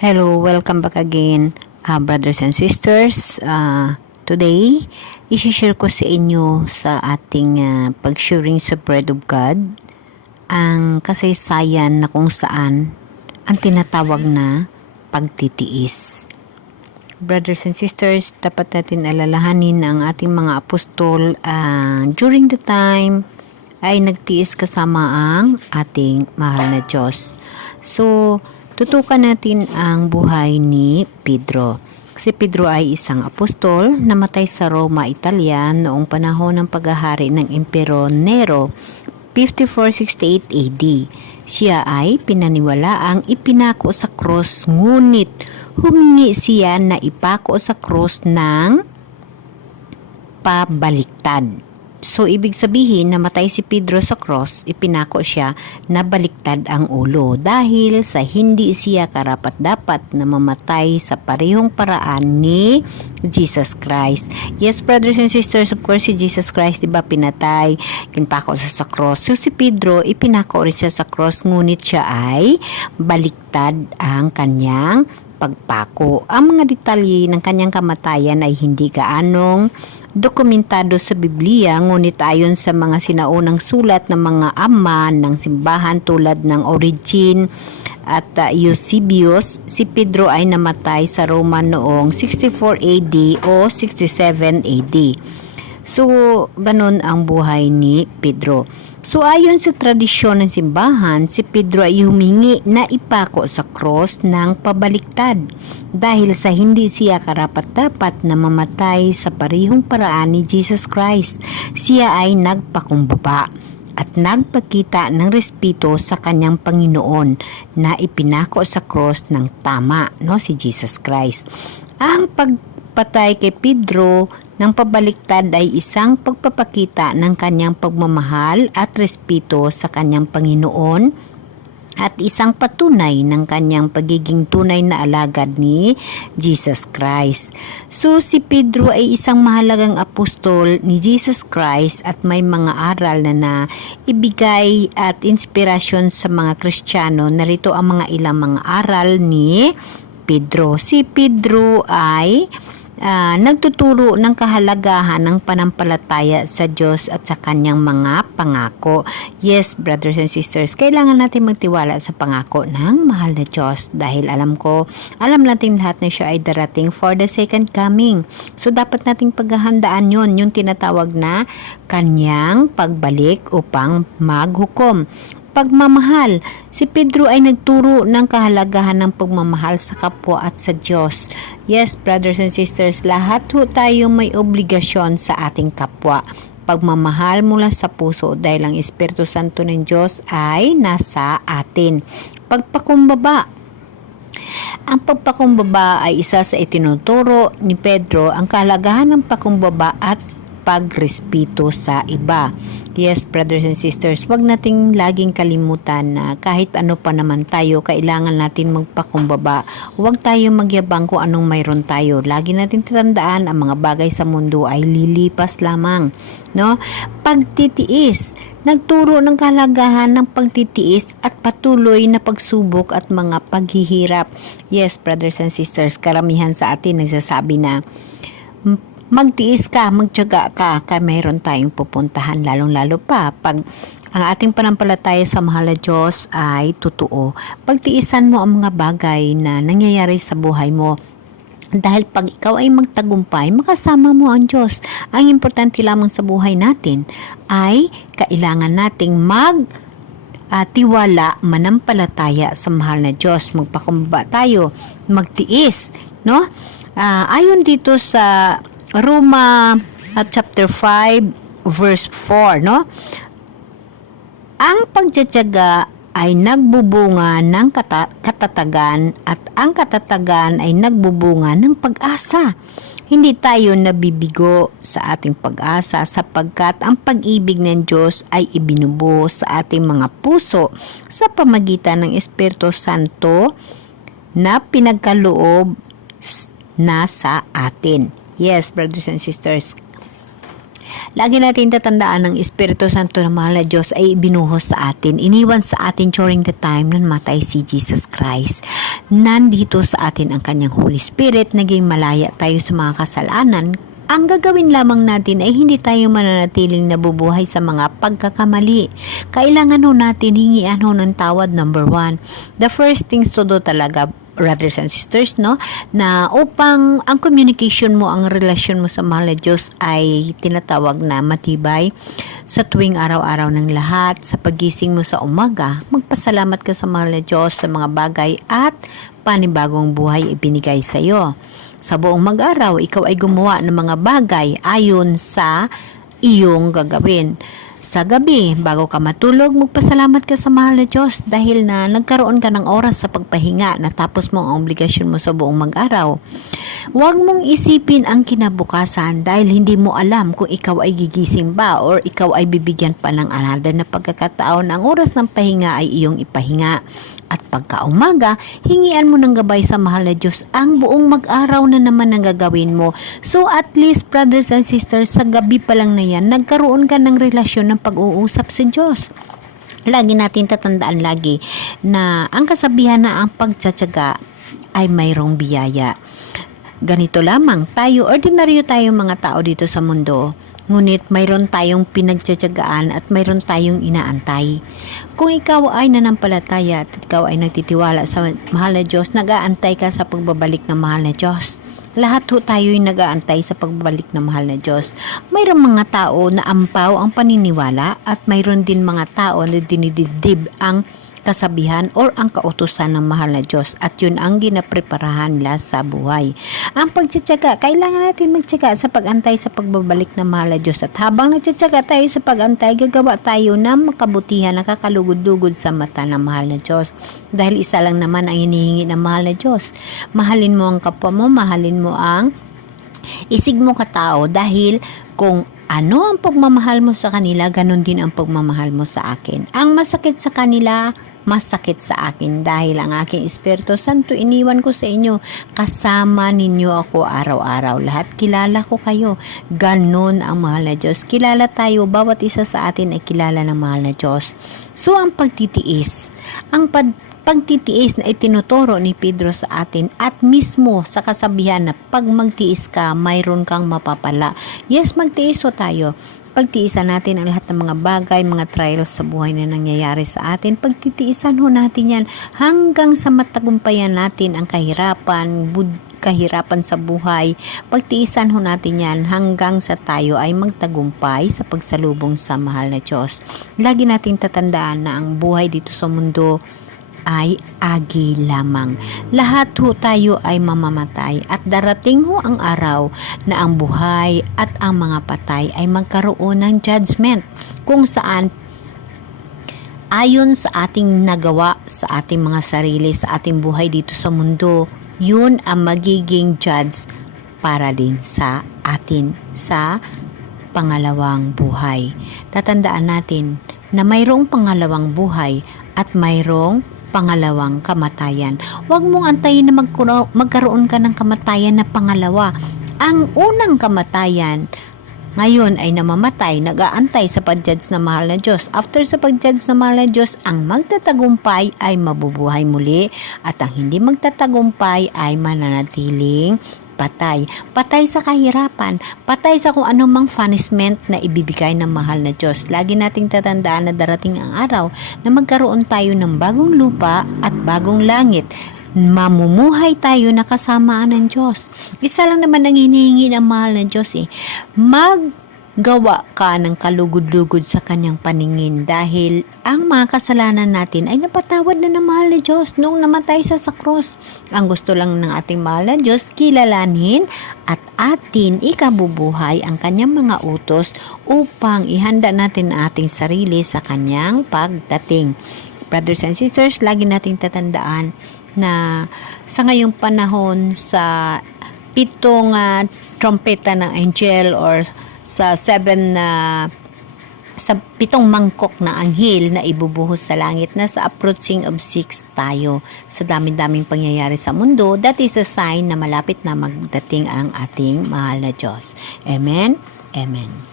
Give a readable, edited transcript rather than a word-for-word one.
Hello, welcome back again, brothers and sisters. Today, isi-share ko sa inyo sa ating pag-sharing sa Bread of God ang kasaysayan na kung saan ang tinatawag na pagtitiis. Brothers and sisters, dapat natin alalahanin ang ating mga apostol during the time ay nagtiis kasama ang ating mahal na Diyos. So, tutukan natin ang buhay ni Pedro. Si Pedro ay isang apostol, namatay sa Roma, Italia noong panahon ng paghahari ng Emperor Nero, 5468 AD. Siya ay pinaniwalaang ipinako sa krus, ngunit humingi siya na ipako sa krus ng pabaliktad. So, ibig sabihin, namatay si Pedro sa cross, ipinako siya na baliktad ang ulo dahil sa hindi siya karapat-dapat na mamatay sa parehong paraan ni Jesus Christ. Yes, brothers and sisters, of course, si Jesus Christ, diba, pinatay, pinako siya sa cross. So, si Pedro, ipinako rin siya sa cross, ngunit siya ay baliktad ang kanyang pagpako. Ang mga detalye ng kanyang kamatayan ay hindi gaanong dokumentado sa Biblia, ngunit ayon sa mga sinaunang sulat ng mga ama ng simbahan tulad ng Origen at Eusebius, si Pedro ay namatay sa Roma noong 64 AD o 67 AD. So, ganun ang buhay ni Pedro. So, ayon sa tradisyon ng simbahan, si Pedro ay humingi na ipako sa cross ng pabaliktad dahil sa hindi siya karapat-dapat na mamatay sa parehong paraan ni Jesus Christ. Siya ay nagpakumbaba at nagpakita ng respeto sa kanyang Panginoon na ipinako sa cross ng tama, si Jesus Christ. Ang pagpatay kay Pedro ng pabaliktad ay isang pagpapakita ng kanyang pagmamahal at respeto sa kanyang Panginoon at isang patunay ng kanyang pagiging tunay na alagad ni Jesus Christ. So, si Pedro ay isang mahalagang apostol ni Jesus Christ at may mga aral na ibigay at inspirasyon sa mga Kristiyano. Narito ang mga ilang mga aral ni Pedro. Si Pedro ay nagtuturo ng kahalagahan ng panampalataya sa Diyos at sa kanyang mga pangako. Yes, brothers and sisters, kailangan natin magtiwala sa pangako ng mahal na Diyos dahil alam natin lahat na siya ay darating for the second coming. So, dapat nating paghahandaan yon, yung tinatawag na kanyang pagbalik upang maghukom. Pagmamahal. Si Pedro ay nagturo ng kahalagahan ng pagmamahal sa kapwa at sa Diyos. Yes, brothers and sisters, lahat tayo may obligasyon sa ating kapwa. Pagmamahal mula sa puso dahil ang Espiritu Santo ng Diyos ay nasa atin. Pagpakumbaba. Ang pagpakumbaba ay isa sa itinuturo ni Pedro, ang kahalagahan ng pakumbaba at pagrespeto sa iba. Yes, brothers and sisters, wag nating laging kalimutan na kahit ano pa naman tayo, kailangan natin magpakumbaba. Huwag tayo magyabang kung anong mayroon tayo. Lagi natin tatandaan ang mga bagay sa mundo ay lilipas lamang. Pagtitiis. Nagturo ng kahalagahan ng pagtitiis at patuloy na pagsubok at mga paghihirap. Yes, brothers and sisters, karamihan sa atin nagsasabi na magtiis ka, magtiyaga ka, kaya mayroon tayong pupuntahan, lalong-lalo pa pag ang ating panampalataya sa mahal na Diyos ay totoo. Pagtiisan mo ang mga bagay na nangyayari sa buhay mo. Dahil pag ikaw ay magtagumpay, makasama mo ang Diyos. Ang importante lamang sa buhay natin ay kailangan nating tiwala, manampalataya sa mahal na Diyos. Magpakumbaba tayo, magtiis, ayon dito sa Roma chapter 5 verse 4, ang pagtitiyaga ay nagbubunga ng katatagan at ang katatagan ay nagbubunga ng pag-asa. Hindi tayo nabibigo sa ating pag-asa sapagkat ang pag-ibig ng Diyos ay ibinubuhos sa ating mga puso sa pamagitan ng Espiritu Santo na pinagkaloob na sa atin. Yes, brothers and sisters, Lagi natin tatandaan ng Espiritu Santo na mahal na Diyos ay ibinuhos sa atin, iniwan sa atin during the time na namatay si Jesus Christ. nandito sa atin ang kanyang Holy Spirit, naging malaya tayo sa mga kasalanan, ang gagawin lamang natin ay hindi tayo mananatiling nabubuhay sa mga pagkakamali. Kailangan ho natin hingian ho ng tawad, number 1. The first things to do talaga, brothers and sisters, no, na upang ang communication mo, ang relasyon mo sa mahal na Diyos ay tinatawag na matibay, sa tuwing araw-araw ng lahat, sa pagising mo sa umaga, magpasalamat ka sa mahal na Diyos sa mga bagay at panibagong buhay ibinigay sa iyo. Sa buong mag-araw, ikaw ay gumawa ng mga bagay ayon sa iyong gagawin. Sa gabi, bago ka matulog, magpasalamat ka sa mahal na Diyos dahil na nagkaroon ka ng oras sa pagpahinga, natapos mo ang obligasyon mo sa buong mag-araw. Huwag mong isipin ang kinabukasan dahil hindi mo alam kung ikaw ay gigising ba or ikaw ay bibigyan pa ng another na pagkakataon. Ang oras ng pahinga ay iyong ipahinga. At pagkaumaga, hingian mo ng gabay sa mahal na Diyos ang buong mag-araw na naman ang gagawin mo. So at least, brothers and sisters, sa gabi pa lang na yan, nagkaroon ka ng relasyon ng pag-uusap sa Diyos. Lagi natin tatandaan lagi na ang kasabihan na ang pagtsatsaga ay mayroong biyaya. Ganito lamang, tayo, ordinaryo tayong mga tao dito sa mundo. Ngunit mayroon tayong pinagtsatsagaan at mayroon tayong inaantay. Kung ikaw ay nanampalataya at ikaw ay nagtitiwala sa mahal na Diyos, nag-aantay ka sa pagbabalik ng mahal na Diyos. Lahat ho tayo ay nag-aantay sa pagbabalik ng mahal na Diyos. Mayroong mga tao na ampaw ang paniniwala at mayroon din mga tao na dinidibdib ang kasabihan o ang kautusan ng mahal na Diyos at yun ang ginapreparahan nila sa buhay. Ang pagtsatsaga, kailangan natin magtsaga sa pag-antay sa pagbabalik ng mahal na Diyos at habang nagtsatsaga tayo sa pag-antay, gagawa tayo ng makabutihan na kakalugod-lugod sa mata ng mahal na Diyos dahil isa lang naman ang hinihingi ng mahal na Diyos. Mahalin mo ang kapwa mo, mahalin mo ang isig mo katao dahil kung ano ang pagmamahal mo sa kanila, ganun din ang pagmamahal mo sa akin. Ang masakit sa kanila, masakit sa akin dahil ang aking Espiritu Santo iniwan ko sa inyo. Kasama ninyo ako araw-araw. Lahat kilala ko kayo. Ganun ang mahal na Diyos. Kilala tayo. Bawat isa sa atin ay kilala ng mahal na Diyos. So ang pagtitiis, pagtitiis na itinuturo ni Pedro sa atin at mismo sa kasabihan na pag magtiis ka, mayroon kang mapapala. Yes, magtiis o tayo. Pagtiisan natin ang lahat ng mga bagay, mga trials sa buhay na nangyayari sa atin. Pagtitiisan ho natin yan hanggang sa matagumpayan natin ang kahirapan sa buhay. Pagtiisan ho natin yan hanggang sa tayo ay magtagumpay sa pagsalubong sa mahal na Diyos. Lagi natin tatandaan na ang buhay dito sa mundo ay agi lamang. Lahat ho tayo ay mamamatay at darating ho ang araw na ang buhay at ang mga patay ay magkaroon ng judgment kung saan ayon sa ating nagawa sa ating mga sarili, sa ating buhay dito sa mundo, yun ang magiging judge para din sa atin sa pangalawang buhay. Tatandaan natin na mayroong pangalawang buhay at mayroong pangalawang kamatayan. Huwag mong antayin na magkaroon ka ng kamatayan na pangalawa. Ang unang kamatayan ngayon ay namamatay, nag-aantay sa pag-judge na mahal na Diyos. After sa pag-judge na mahal na Diyos, ang magtatagumpay ay mabubuhay muli at ang hindi magtatagumpay ay mananatiling patay. Patay sa kahirapan, patay sa kung anumang punishment na ibibigay ng mahal na Diyos. Lagi nating tatandaan na darating ang araw na magkaroon tayo ng bagong lupa at bagong langit. Mamumuhay tayo na kasamaan ng Diyos. Isa lang naman ang hinihingi ng mahal na Diyos maggawa ka ng kalugod-lugod sa kanyang paningin dahil ang mga kasalanan natin ay napatawad na ng mahal na Diyos noong namatay sa krus. Ang gusto lang ng ating mahal na Diyos, kilalanin at atin ikabubuhay ang kanyang mga utos upang ihanda natin ang ating sarili sa kanyang pagdating. Brothers and sisters, lagi nating tatandaan na sa ngayong panahon sa pitong trompeta ng angel or sa sa pitong mangkok na anghel na ibubuhos sa langit, na sa approaching of 6 tayo. Sa dami-daming pangyayari sa mundo, that is a sign na malapit na magdating ang ating mahal na Diyos. Amen? Amen.